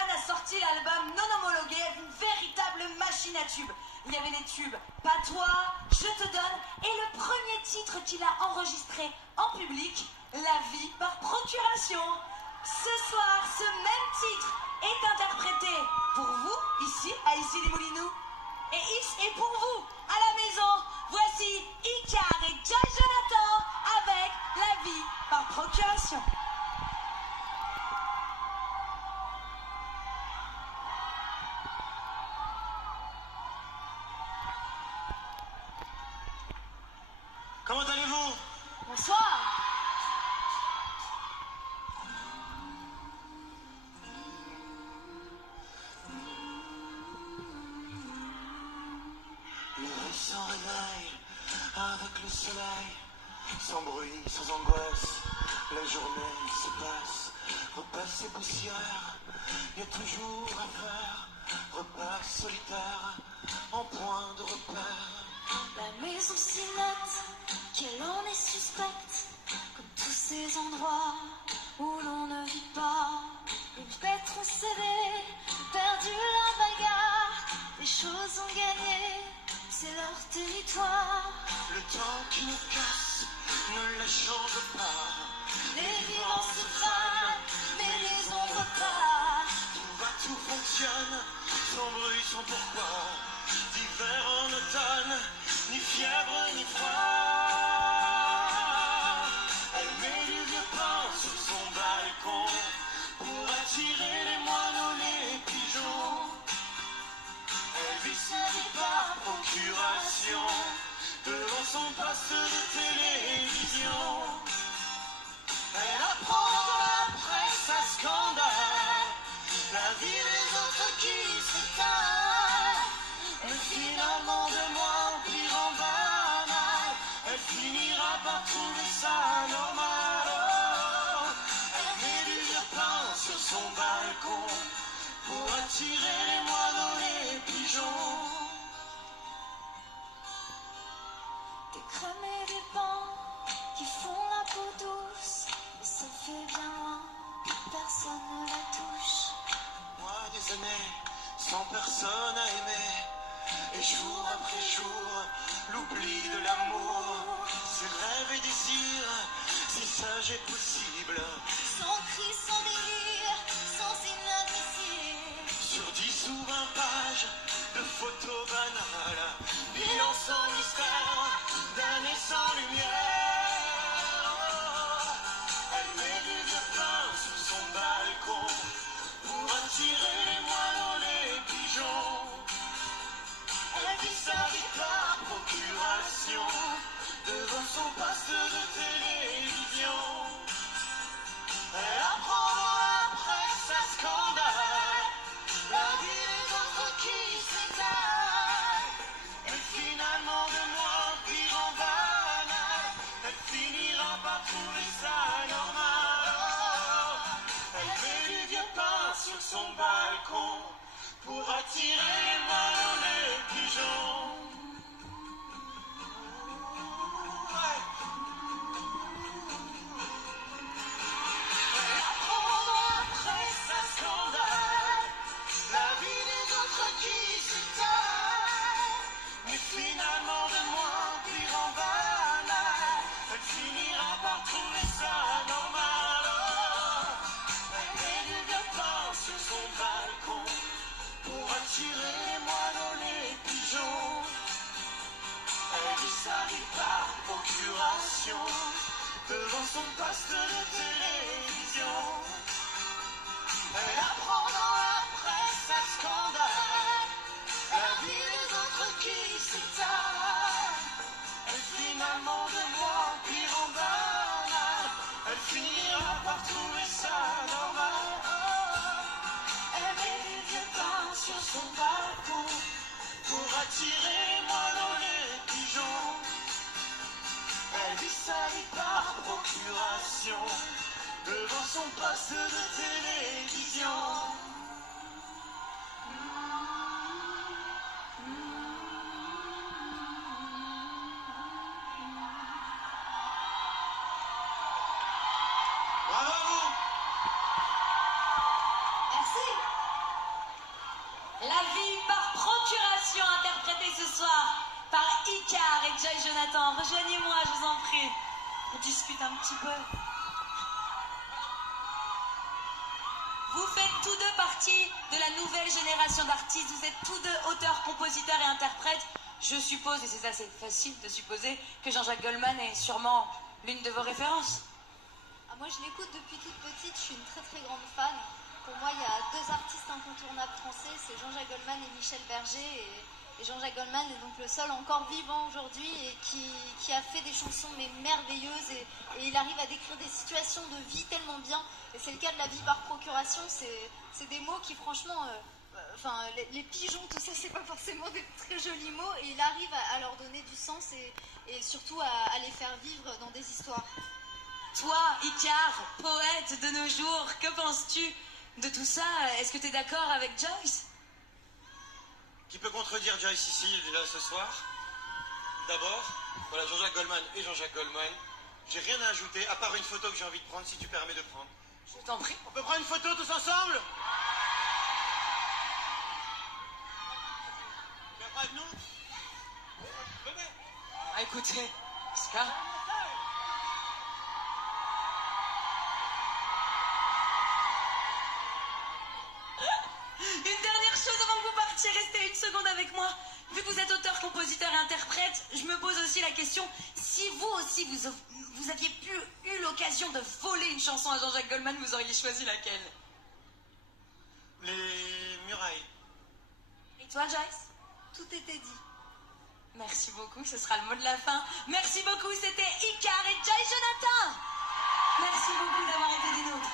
Goldman a sorti l'album non homologué, une véritable machine à tubes. Il y avait les tubes Pas toi, Je te donne, et le premier titre qu'il a enregistré en public, La vie par procuration. Ce soir, ce même titre est interprété pour vous, ici, à Issy-les-Moulineaux, et pour vous, à la maison. Voici Icar et Joy Jonathan avec La vie par procuration. Comment allez-vous? Bonsoir. Levé sans réveil, avec le soleil, sans bruit, sans angoisse, la journée se passe. Repas et poussière, y a toujours à faire. Repas solitaire, en point de repère. La maison si nette, qu'elle en est suspecte, comme tous ces endroits où l'on ne vit pas. Les bêtes ont cédé, perdu la bagarre, les choses ont gagné, c'est leur territoire. Le temps qui nous casse ne la change pas. Les vivants se fanent, mais les ombres pas. Tout va, tout fonctionne, sans bruit, sans pourquoi. D'hiver en automne, ni fièvre ni froid. Elle met du vieux pain sur son balcon pour attirer les moineaux, les pigeons. Elle vit sa vie par procuration devant son poste de télévision. Elle apprend dans la presse à scandale la vie des autres qui s'étale. Mais finalement de moins en pire en banal, elle finira par trouver ça normal. Oh, elle met du vieux pain sur son balcon pour attirer les moineaux, les pigeons. Des crèmes et des pains qui font la peau douce, mais ça fait bien loin que personne ne la touche. Moi des années sans personne à aimer, et jour après jour l'oubli de l'amour. Ses rêves et désirs, si sage est possible. Sans cri, sans délire, sans inadmissible. Sur 10 ou 20 pages de photos banales, bilan sans mystère, d'années sans lumière. Elle met du vieux pain sur son balcon pour attirer les moineaux, les pigeons. Elle vit sa vie par procuration devant son poste de télévision. Elle apprend dans la presse à scandale la vie des autres qui s'étale. Et finalement de moins en pire en banal, elle finira par trouver ça normal. Oh, elle met du vieux pain sur son balcon pour attirer les moineaux, les pigeons. Ouais. Elle apprend dans la presse à scandale la vie des autres qui s'étale. Mais finalement de moins en pire en banal, elle finira par trouver ça normal. Oh, elle met du vieux pain sur son balcon pour attirer les moineaux, les pigeons. Elle vit sa vie par procuration devant son poste de télévision. Elle apprend dans la presse à scandale la vie des autres qui s'étale. Et finalement de moins en pire en banal, elle finira par trouver ça normal. Oh, elle met du vieux pain sur son balcon pour attirer les moineaux, les pigeons. Elle vit sa vie par procuration devant son poste de télévision. Bravo à vous. Merci. Icar et Joy Jonathan, rejoignez-moi, je vous en prie. On discute un petit peu. Vous faites tous deux partie de la nouvelle génération d'artistes. Vous êtes tous deux auteurs, compositeurs et interprètes. Je suppose, et c'est assez facile de supposer, que Jean-Jacques Goldman est sûrement l'une de vos références. Ah, moi, je l'écoute depuis toute petite. Je suis une très très grande fan. Pour moi, il y a deux artistes incontournables français, c'est Jean-Jacques Goldman et Michel Berger. Et Jean-Jacques Goldman est donc le seul encore vivant aujourd'hui et qui a fait des chansons mais merveilleuses et il arrive à décrire des situations de vie tellement bien. Et c'est le cas de La vie par procuration. C'est des mots qui franchement, enfin les pigeons, tout ça, c'est pas forcément des très jolis mots et il arrive à leur donner du sens et surtout à les faire vivre dans des histoires. Toi, Icar, poète de nos jours, que penses-tu de tout ça? Est-ce que tu es d'accord avec Joyce? Qui peut contredire Joyce ici, là, ce soir? D'abord, voilà, Jean-Jacques Goldman et Jean-Jacques Goldman. J'ai rien à ajouter, à part une photo que j'ai envie de prendre, si tu permets de prendre. Je t'en prie. On peut prendre une photo tous ensemble? Tu viens pas avec nous? Venez. Ah, écoutez, Oscar. Une dernière chose avant que vous partiez, restez une seconde avec moi. Vu que vous êtes auteur, compositeur et interprète, je me pose aussi la question, si vous aussi vous aviez eu l'occasion de voler une chanson à Jean-Jacques Goldman, vous auriez choisi laquelle? Les murailles. Et toi, Joyce? Tout était dit. Merci beaucoup, ce sera le mot de la fin. Merci beaucoup, c'était Icar et Joy Jonathan. Merci beaucoup d'avoir été des nôtres.